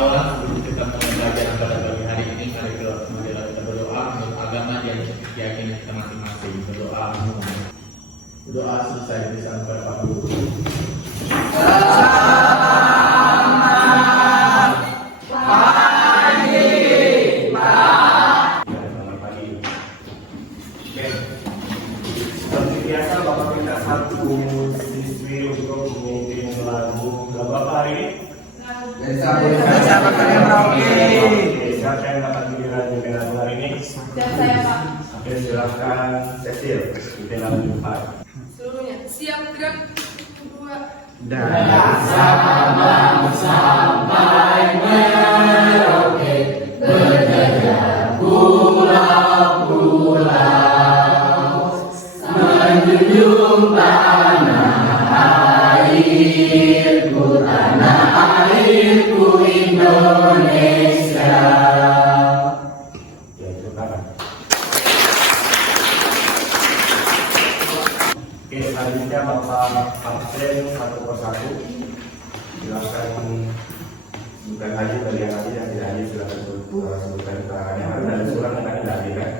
awal sebelum kita mulai belajar pada pagi hari ini, marilah kita berdoa menurut agama dan keyakinan kita masing-masing. Berdoa selesai bisa kepada Pak Guru. Seperti biasa Bapak minta satu siswi untuk memimpin lagu Bapak hari ini. Siapa yang dapat giliran memimpin lagu hari ini? Saya Pak. Oke, silakan Cecil memimpin lagu Bapak. Seluruhnya siap gerak. Dua. Sampai Merauke berjajah pulau-pulau menjunjung tanah airku Indonesia. Ya, silakan. Oke, selanjutnya Bapak absen satu persatu. Silakan bukan haji bagi yang haji dan tidak haji silakan sebutkan keterangannya. Ada surat yang tidak hadir kan?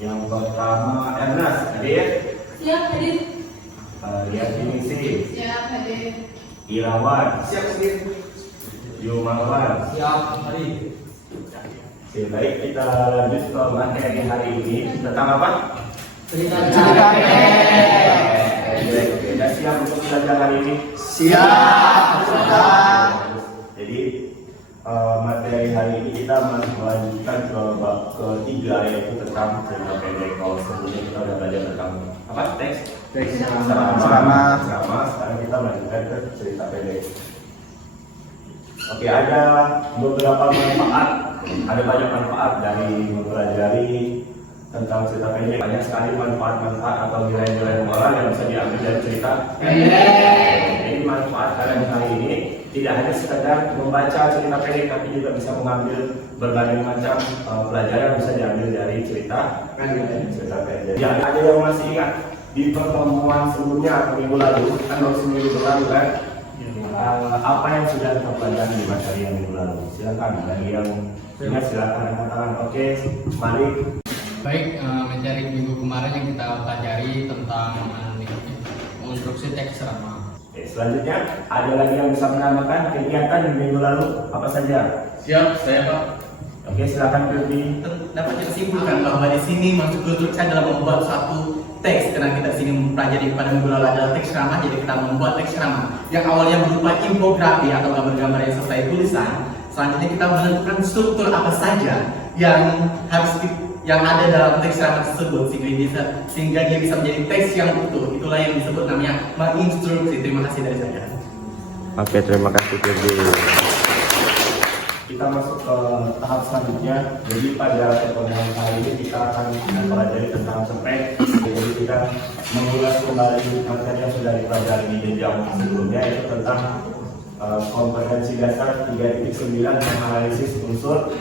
Yang pertama Ernest hadir. Siap hadir. Liatinisi, Siap hadir. Irawan, Yumawan. Oke, baik, kita lanjut ke materi hari ini tentang apa? Cerita Oke, sudah siap untuk belajar hari ini? Siap. Jadi materi hari ini kita melanjutkan ke bab ketiga, yaitu tentang cerita pendek. Kalau sebelumnya kita sudah belajar tentang apa? Teks ceramah. Sekarang kita melanjutkan ke cerita pendek. Oke, ada beberapa manfaat, ada banyak manfaat dari mempelajari tentang cerita pendek. Banyak sekali manfaat-manfaat atau nilai-nilai moral yang bisa diambil dari cerita pendek. Jadi manfaat kalian hari ini tidak hanya sekedar membaca cerita pendek, tapi juga bisa mengambil berbagai macam pelajaran yang bisa diambil dari cerita pendek. Ya, ada yang masih ingat di pertemuan sebelumnya minggu lalu, kan baru seminggu berlalu kan? Apa yang sudah kita pelajari di materi yang minggu lalu? Silakan, bagi yang ingat silakan angkat tangan. Oke, mari. Baik, materi minggu kemarin yang kita pelajari tentang konstruksi teks ceramah. Oke, selanjutnya ada lagi yang bisa menambahkan kegiatan di minggu lalu apa saja? Siap, saya Pak. Oke, silakan Kirby. Dapat kita simpulkan bahwa di sini maksud kultur saya adalah membuat suatu teks, karena kita sini mempelajari pada minggu lalu adalah teks ceramah, jadi kita membuat teks ceramah yang awalnya berupa infografi atau gambar-gambar yang sesuai tulisan. Selanjutnya kita menentukan struktur apa saja yang yang ada dalam teks ceramah tersebut sehingga dia bisa menjadi teks yang utuh. Itulah yang disebut namanya menginstruksi. Terima kasih dari saya. Oke, terima kasih Kirby. Kita masuk ke tahap selanjutnya. Jadi pada pertemuan kali ini kita akan mempelajari tentang spek. Jadi kita mengulas kembali materi yang sudah dipelajari di jenjang sebelumnya, yaitu tentang kompetensi dasar 3.9 menganalisis unsur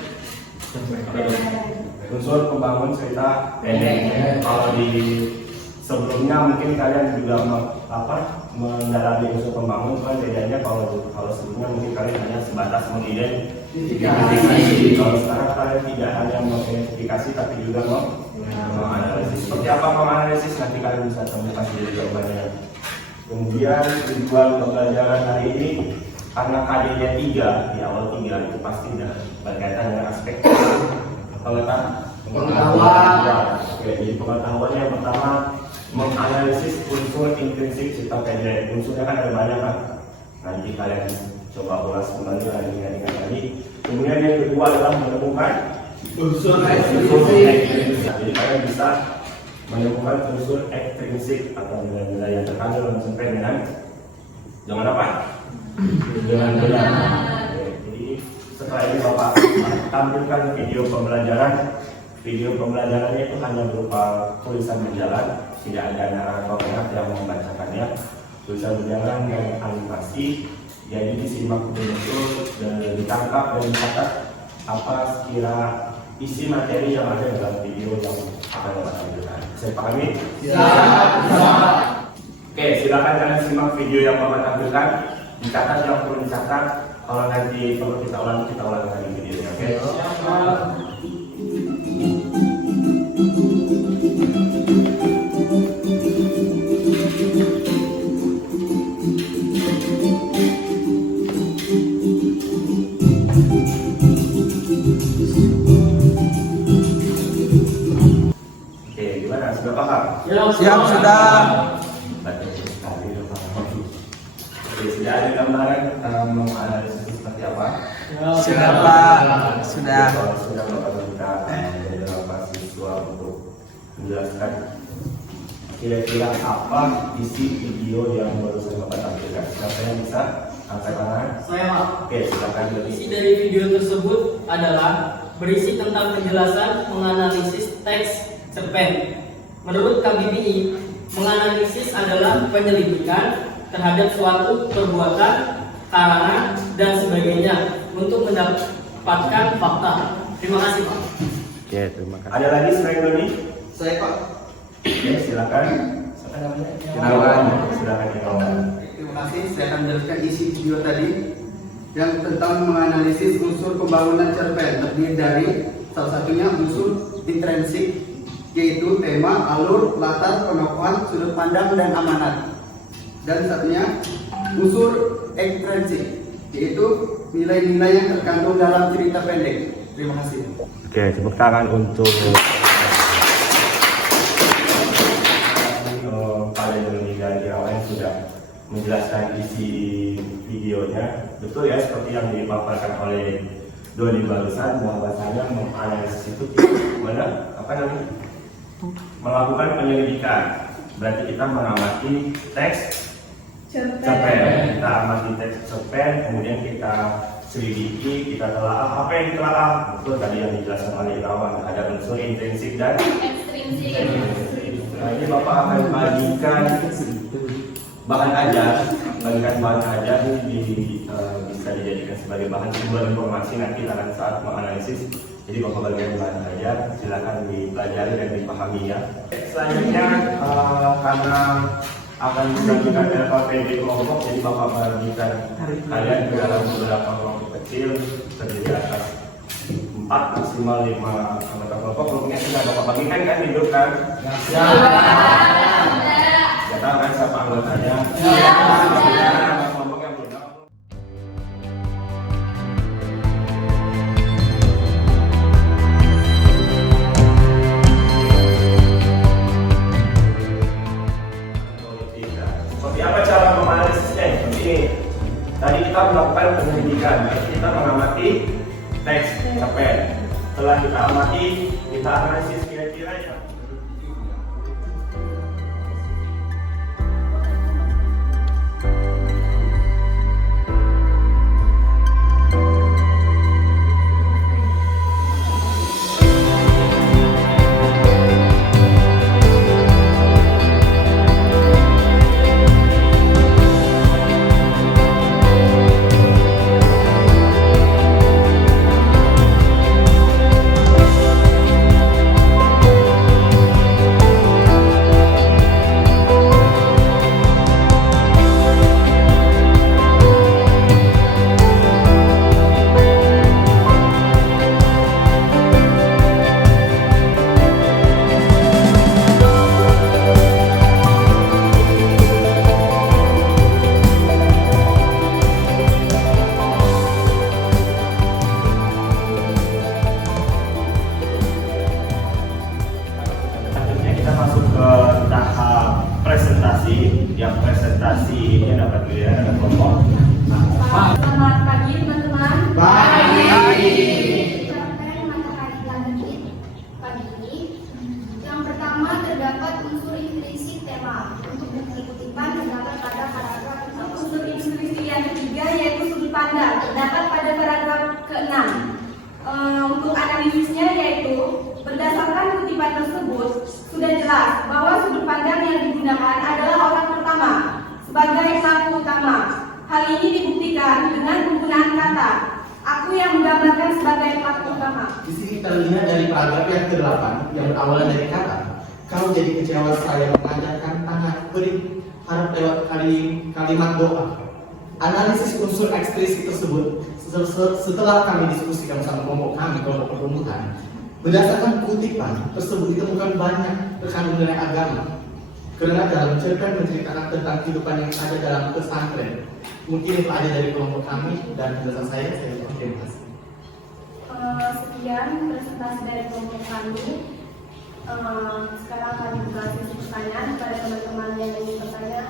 pembangun cerita pendek. Kalau di sebelumnya mungkin kalian juga mendalami unsur pembangun, kan bedanya kalau sebelumnya mungkin kalian hanya sebatas mengidentifikasi. Kalau sekarang kalian tidak hanya mengidentifikasi tapi juga menganalisis. Seperti apa menganalisis nanti kalian bisa temukan sendiri jawabannya. Kemudian tujuan pembelajaran hari ini karena KD-nya 3 di awal 3 itu pasti berkaitan dengan aspek pengetahuan. Oke, jadi pengetahuan yang pertama menganalisis unsur intrinsik cerita pendek. Unsurnya kan ada banyak kan. Nanti kalian coba ulas kembali lagi. Kemudian yang kedua adalah menemukan unsur ekstrinsik. Jadi kalian bisa menemukan unsur ekstrinsik atau nilai-nilai yang terkandung dalam cerita dengan apa? Dengan benar. Jadi setelah ini Bapak tampilkan video pembelajaran. Video pembelajarannya itu hanya berupa tulisan berjalan, tidak ada naratornya yang membacakannya. Tulisan berjalan dan animasi, jadi disimak betul-betul dan ditangkap dan dicatat apa sekira isi materi yang ada dalam video yang akan Bapak tampilkan. Saya pahami? Oke, silakan kalian simak video yang Bapak tampilkan. Dicatat yang perlu dicatat. Kalau nanti perlu kita ulang lagi videonya. Oke. Oke, gimana? Sudah paham? Siap, sudah. Oke, sudah ada gambaran menganalisis seperti apa? Sudah, Pak. Sudah. Kalau sudah Bapak minta beberapa siswa untuk menjelaskan kira-kira apa isi video yang barusan Bapak tampilkan. Siapa yang bisa angkat tangan? Saya Pak. Oke, silakan Isi lebih. dari video tersebut adalah berisi tentang penjelasan menganalisis teks cerpen. Menurut KBBI, menganalisis adalah penyelidikan terhadap suatu perbuatan, karangan, dan sebagainya untuk mendapatkan fakta. Terima kasih Pak. Oke, terima kasih. Ada lagi selain Doni? Saya, Pak. Oke, silakan. Siapa namanya? Irawan. Silakan Irawan. Terima kasih, saya akan menjelaskan isi video tadi yang tentang menganalisis unsur pembangunan cerpen terdiri dari salah satunya unsur intrinsik, yaitu tema, alur, latar, penokohan, sudut pandang, dan amanat. Dan satunya unsur ekstrinsik, yaitu nilai-nilai yang terkandung dalam cerita pendek. Terima kasih. Oke, tepuk tangan untuk Pak Doni dan Irawan yang sudah menjelaskan isi videonya. Betul ya, seperti yang dipaparkan oleh Doni barusan, bahwasanya menganalisis itu melakukan penyelidikan. Berarti kita mengamati teks cerpen, kita amati teks cerpen, kemudian kita selidiki, kita telaah. Apa yang ditelaah? Betul tadi yang dijelaskan oleh Irawan, ada unsur intrinsik dan Ekstrinsik. Nah, ini Bapak akan bagikan bahan ajar, ini bisa dijadikan sebagai bahan sumber informasi nanti saat menganalisis. Jadi Bapak bagikan bahan ajar, silakan dipelajari dan dipahami ya. Selanjutnya karena akan dibagikan LKPD kelompok, jadi Bapak bagikan kalian ke dalam beberapa kelompok kecil terdiri atas 4 maksimal 5 anggota kelompok. Kelompoknya sudah Bapak bagikan kan, hidup kan? Ya tahu kan siapa anggotanya? Kelompok yang belum. Seperti apa cara menganalisisnya? Seperti ini. Tadi kita melakukan penyelidikan, kita mengamati teks cerpen. Setelah kita amati, kita analisis kira-kira ya. Yang presentasi ini dapat dilihat ada kelompok. Selamat pagi teman-teman. Pagi. Cerpen mata pelajaran pagi ini. Yang pertama terdapat unsur intrinsik tema. Untuk buku kutipan terdapat pada paragraf unsur intrinsik yang ketiga yaitu sudut pandang. Terdapat pada paragraf ke-6. Untuk analisisnya yaitu berdasarkan kutipan tersebut sudah jelas bahwa sudut pandang yang digunakan adalah orang pertama sebagai pelaku utama. Hal ini dibuktikan dengan penggunaan kata "aku yang menggambarkan sebagai pelaku utama". Di sini kita lihat dari paragraf yang ke-8 yang berawal dari kata "kau jadi kecewa saya mengajarkan tangan beri harap lewat kalimat doa. Analisis unsur ekstrinsi tersebut setelah kami diskusikan bersama kelompok pertumbuhan, berdasarkan kutipan tersebut ditemukan banyak terkandung nilai agama. Karena dalam cerpen menceritakan tentang kehidupan yang ada dalam pesantren. Mungkin itu aja dari kelompok kami dan penjelasan saya terima kasih. Sekian presentasi dari kelompok kami. Sekarang kami buka sesi pertanyaan kepada teman-teman yang ingin bertanya.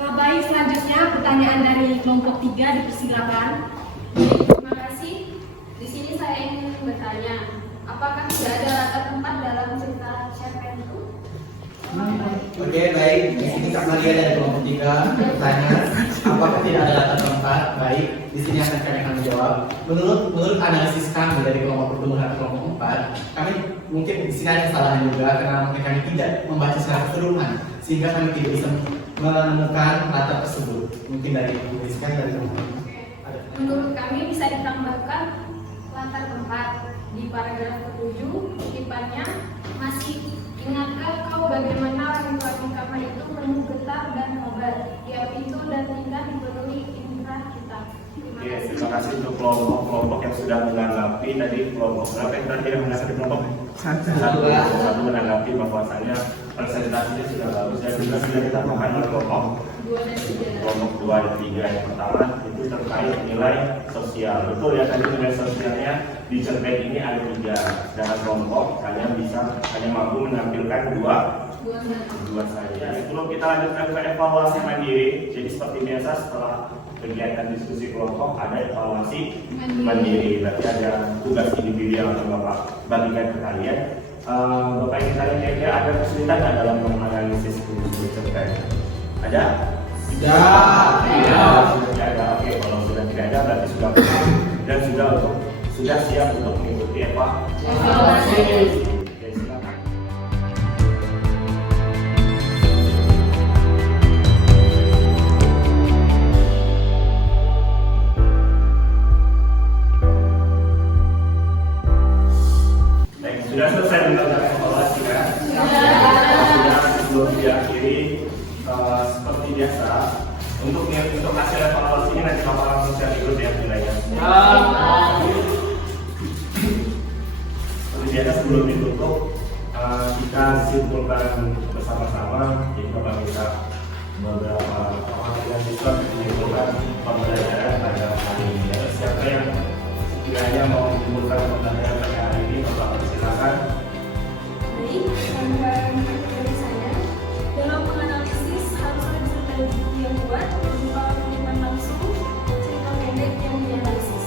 Baik, selanjutnya pertanyaan dari kelompok 3 dipersilakan. Terima kasih. Di sini saya ingin bertanya, apakah tidak ada rata tempat dalam cerita cerpen itu? Oke, baik. Di sini Kak Maria dari kelompok 3 bertanya, apakah tidak ada latar tempat? Baik, di sini kami akan menjawab. Menurut analisis kami dari kelompok pertumbuhan kelompok 4, kami mungkin di sini ada kesalahan juga karena mungkin kami tidak membaca secara keseluruhan sehingga kami tidak bisa menemukan latar tersebut. Mungkin dari tuliskan dari kelompok. Menurut kami bisa ditambahkan latar tempat di paragraf ke-7 kutipannya masih. Ingatkah kau bagaimana orang tua kamar itu penuh getar dan obat, tiap pintu dan tingkah dipenuhi indra kita. Terima kasih untuk kelompok yang sudah menanggapi tadi kelompok berapa yang terakhir yang menanggapi kelompok satu menanggapi bahwasanya presentasinya sudah bagus dan juga sudah kita pahami kelompok 2 dan 3 yang pertama itu terkait nilai sosial. Betul ya, tadi nilai sosialnya di cerpen ini ada 3 dan kelompok hanya mampu menampilkan dua saja. Sebelum kita lanjutkan ke evaluasi mandiri, jadi seperti biasa setelah kegiatan diskusi kelompok ada evaluasi mandiri. Berarti ada tugas individual yang Bapak bagikan ke kalian. Bapak ingin kalian kira-kira ada kesulitan nggak dalam menganalisis unsur cerpen? Ada? Tidak ada. Oke, kalau sudah tidak ada berarti sudah paham dan sudah siap untuk mengikuti evaluasi. Oke, silakan. Sudah selesai mengerjakan evaluasi kan? Sebelum diakhiri, seperti biasa, untuk hasil evaluasi ini nanti Bapak langsung share dulu ya nilainya. Seperti biasa sebelum ditutup, kita simpulkan bersama-sama. Jadi Bapak minta beberapa perhatian siswa menyimpulkan pembelajaran pada hari ini. Siapa yang sekiranya mau menyimpulkan pembelajaran pada hari ini, Bapak persilakan. Baik, gambaran dari saya dalam menganalisis harus ada disertai buku yang kuat, berupa kutipan langsung, cerita pendek yang dianalisis.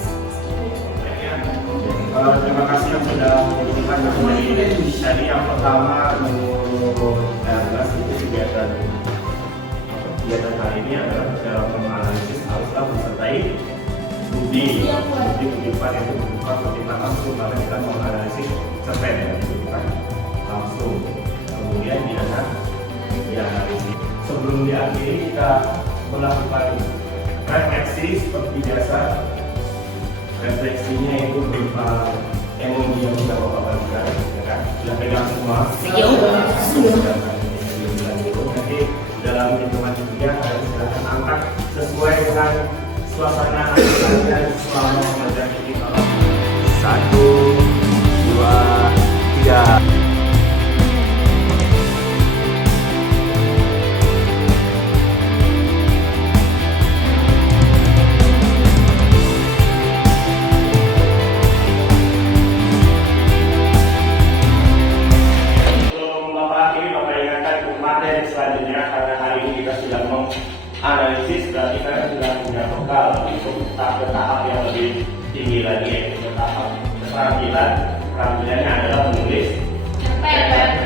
Terima kasih yang sudah menunjukkan tadi yang pertama menurut Ernest itu kegiatan hari ini adalah dalam menganalisis haruslah disertai bukti kutipan itu berupa kutipan langsung karena kita menganalisis cerpen ya kutipan langsung kemudian dianalisis. Sebelum diakhiri kita melakukan refleksi seperti biasa. Refleksinya itu berupa emoji yang sudah Bapak bagikan, ya kan? Sudah pegang semua. Nanti dalam hitungan 3 kalian silakan angkat sesuai dengan suasana kalian selama mengajar ini. 1, 2, 3. Selanjutnya karena hari ini kita sudah menganalisis berarti kita sudah punya bekal untuk tahap yang lebih tinggi lagi yaitu tahap keterampilannya adalah menulis cerpen.